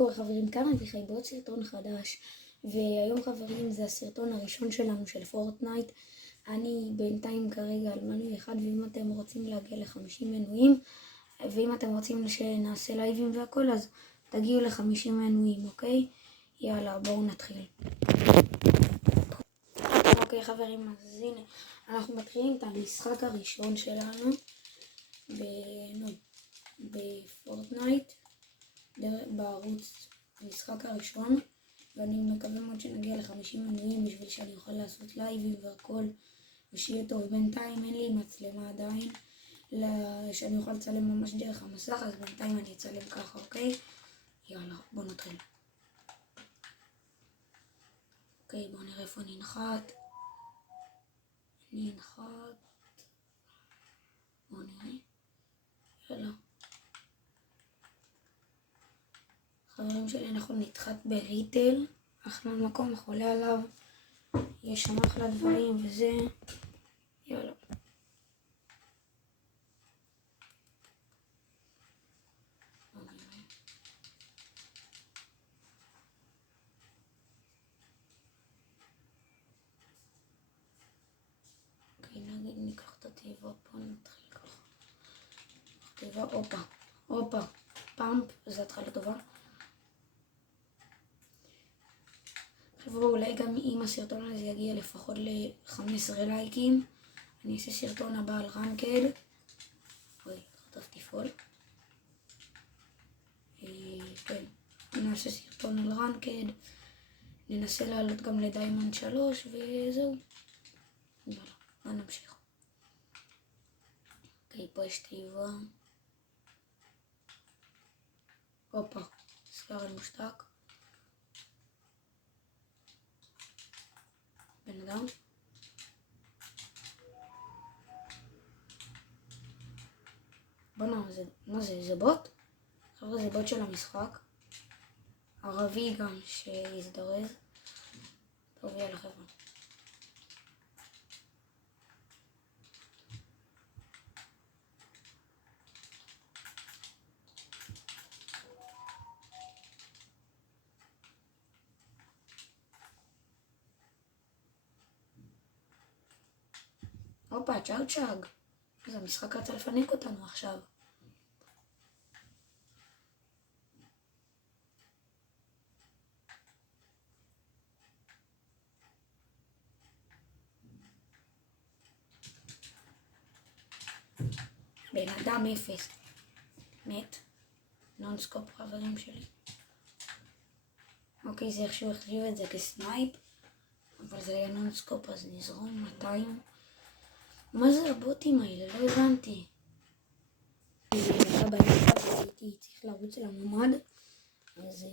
קורה חברים? כאן אביחי בעוד סרטון חדש, והיום חברים זה הסרטון הראשון שלנו של פורטנייט. אני בינתיים כרגע על מנוי אחד, ואם אתם רוצים להגיע ל50 מנויים, ואם אתם רוצים שנעשה לייבים והכל, אז תגיעו ל50 מנויים, אוקיי? יאללה, בואו נתחיל. אוקיי חברים, אז הנה, אנחנו מתחילים את המשחק הראשון שלנו בפורטנייט. בערוץ המשחק הראשון, ואני מקווה מאוד שנגיע ל50 מנויים בשביל שאני אוכל לעשות לייבים והכל ושיהיה טוב. בינתיים אין לי מצלמה עדיין שאני אוכל לצלם ממש דרך המסך, אז בינתיים אני אצלם ככה, אוקיי? יאללה, בוא נתחיל. אוקיי, בוא נראה איפה ננחת. בוא נראה. יאללה. חברים שלי, אנחנו נתחת בריטל, אחלה מקום, חולה עליו, יש שם אחלה דברים וזה. יאללה. אוקיי, נגיד ניקח את התיבה פה, נתחיל ככה. תיבה, הופה, פאמפ, זה התחלה טובה. חבר'ה, אולי גם אם הסרטון הזה יגיע לפחות ל15 לייקים, אני אעשה סרטון הבא על רנקד. אוי, חטפתי פול. כן, אני אעשה סרטון על רנקד, ננסה לעלות גם לדיימונד 3 וזהו. יאללה, בוא נמשיך. אוקיי, פה יש תיבה. הופה, סקארל מושתק. בן אדם. בוא'נה, מה זה? זה בוט? חבר'ה, זה בוט של המשחק. ערבי גם שיזדרז. טוב, יאללה חבר'ה. הופה, צ'אג. אז המשחק רצה לפנק אותנו עכשיו. בן אדם 0. מת. נונסקופ חברים שלי. אוקיי, זה איכשהו החשיב את זה כסנייפ, אבל זה היה נונסקופ, אז נזרום 200. מה זה הבוטים האלה? לא הבנתי. הייתי צריך לרוץ לממ"ד, אז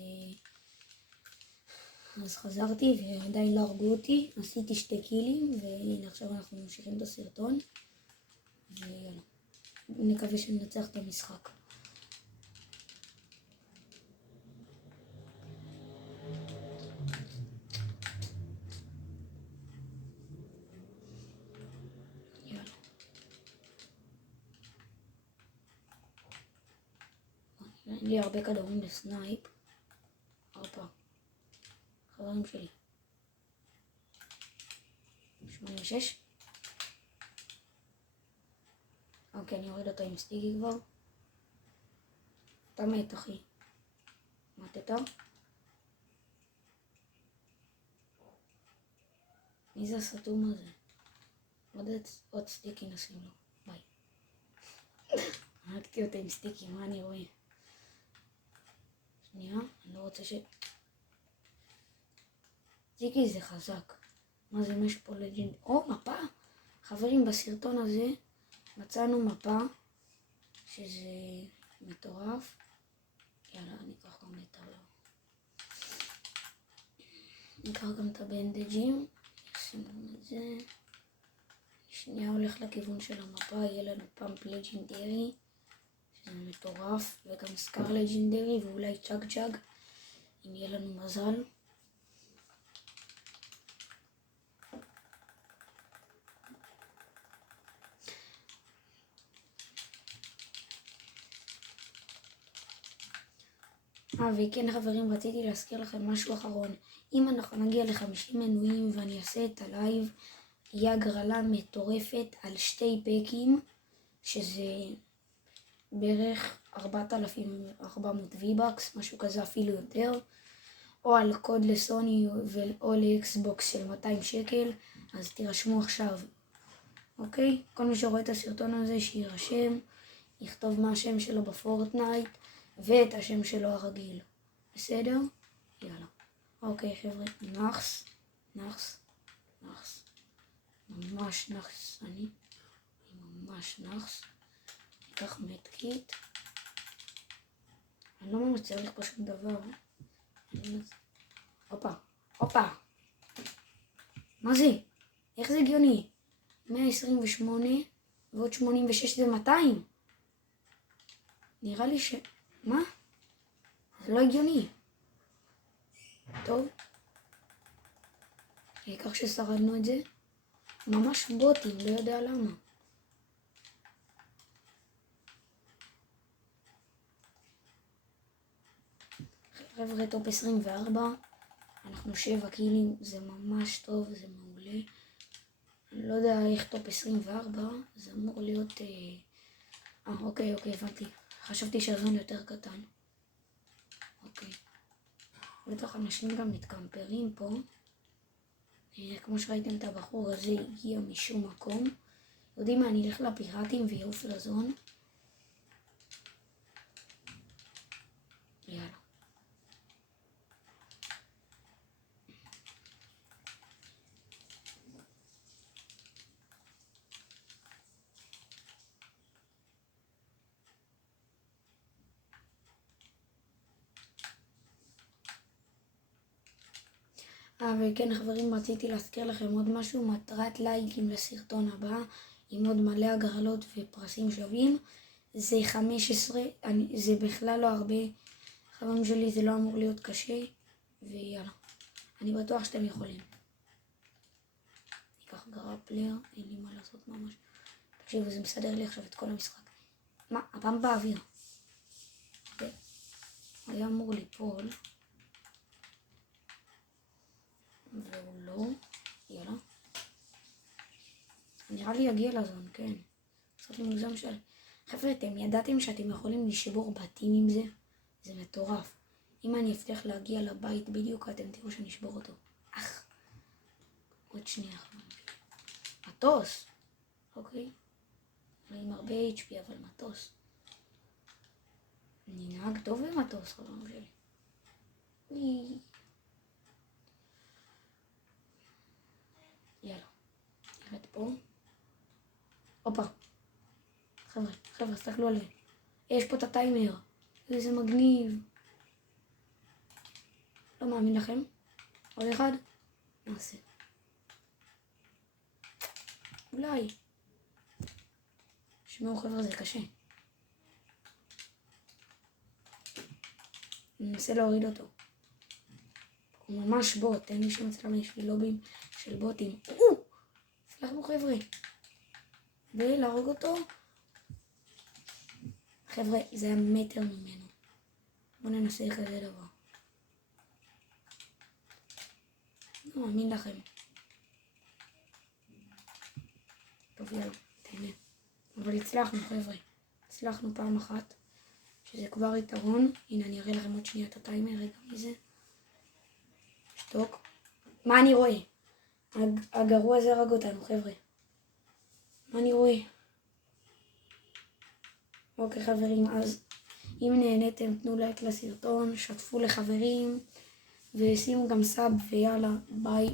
חזרתי ועדיין לא הרגו אותי. עשיתי 2 קילים, והנה עכשיו אנחנו ממשיכים את הסרטון. ויאללה, נקווה שננצח את המשחק. אין לי הרבה כדורים לסנייפ. הופה, חברים שלי. 86. אוקיי, אני אוריד אותו עם סטיגי כבר. אתה מת אחי. מתת? מי זה הסתום הזה? עוד סטיקי נשים לו. ביי. הרגתי אותה עם סטיקי, מה אני רואה? שנייה, אני לא רוצה סטיקי זה חזק. מה זה, יש פה לג'נד? מפה! חברים, בסרטון הזה מצאנו מפה שזה מטורף. יאללה, אני אקח גם את ניקח גם את הבנדג'ים. נשים את זה. שנייה הולך לכיוון של המפה, יהיה לנו פאמפ לג'נדרי, שזה מטורף, וגם סקאר לג'נדרי, ואולי צ'אג, אם יהיה לנו מזל. וכן חברים, רציתי להזכיר לכם משהו אחרון. אם אנחנו נגיע ל50 מנויים ואני אעשה את הלייב, יהיה הגרלה מטורפת על 2 פקים, שזה בערך 4,400 V-Bucks, משהו כזה אפילו יותר, או על קוד לסוני או לאקסבוקס של 200 שקל, אז תירשמו עכשיו, אוקיי? כל מי שרואה את הסרטון הזה שירשם, יכתוב מה השם שלו בפורטנייט ואת השם שלו הרגיל, בסדר? יאללה. אוקיי חבר'ה, נחס, ממש נחס, אני ממש נחס. ניקח מדקיט. אני לא ממש צריך פה שום דבר. הופה. מה זה? איך זה הגיוני? 128 ועוד 86 זה 200. נראה לי מה? זה לא הגיוני. טוב. העיקר ששרדנו את זה. ממש בוטים, לא יודע למה. חבר'ה, טופ 24. אנחנו 7 קילים, זה ממש טוב, זה מעולה. אני לא יודע איך טופ 24, זה אמור להיות... אוקיי, הבנתי. חשבתי שהזון יותר קטן. אוקיי. בטח אנשים גם מתקמפרים פה. כמו שראיתם את הבחור הזה הגיע משום מקום. יודעים מה, אני אלך לפיראטים ויעוף לזון. יאללה. וכן חברים, רציתי להזכיר לכם עוד משהו, מטרת לייקים לסרטון הבא, עם עוד מלא הגרלות ופרסים שווים, זה 15, זה בכלל לא הרבה, חברים שלי זה לא אמור להיות קשה, ויאללה, אני בטוח שאתם יכולים. ניקח גרפלר, אין לי מה לעשות ממש. תקשיבו, זה מסדר לי עכשיו את כל המשחק. מה? הפעם באוויר. היה אמור ליפול. והוא לא, יאללה. נראה לי יגיע לזון, כן. קצת מוגזם של... חבר'ה, אתם ידעתם שאתם יכולים לשבור בתים עם זה? זה מטורף. אם אני אבטיח להגיע לבית בדיוק, אתם תראו שאני אשבור אותו. עוד שנייה. מטוס. אוקיי. עם הרבה HP, אבל מטוס. אני נהג טוב במטוס, חברים שלי. יאללה. נראית פה. הופה. חבר'ה, תסתכלו עליהם. יש פה את הטיימר. איזה מגניב. לא מאמין לכם. עוד אחד. נעשה. אולי. שמעו חבר'ה, זה קשה. אני מנסה להוריד אותו. הוא ממש בוט, אין לי שום הצלחה, יש לי לובים של בוטים. הצלחנו חבר'ה. ולהרוג אותו. חבר'ה, זה היה מטר ממנו. בואו ננסה כזה דבר. לא מאמין לכם. טוב, יאללה, תהנה. אבל הצלחנו חבר'ה. הצלחנו פעם אחת. שזה כבר יתרון. הנה אני אראה לכם עוד שנייה את הטיימר, רגע מזה. שתוק. מה אני רואה? הגרוע הזה הרג אותנו חבר'ה. מה אני רואה? אוקיי חברים, אז אם נהניתם תנו לייק לסרטון, שתפו לחברים ושימו גם סאב ויאללה ביי.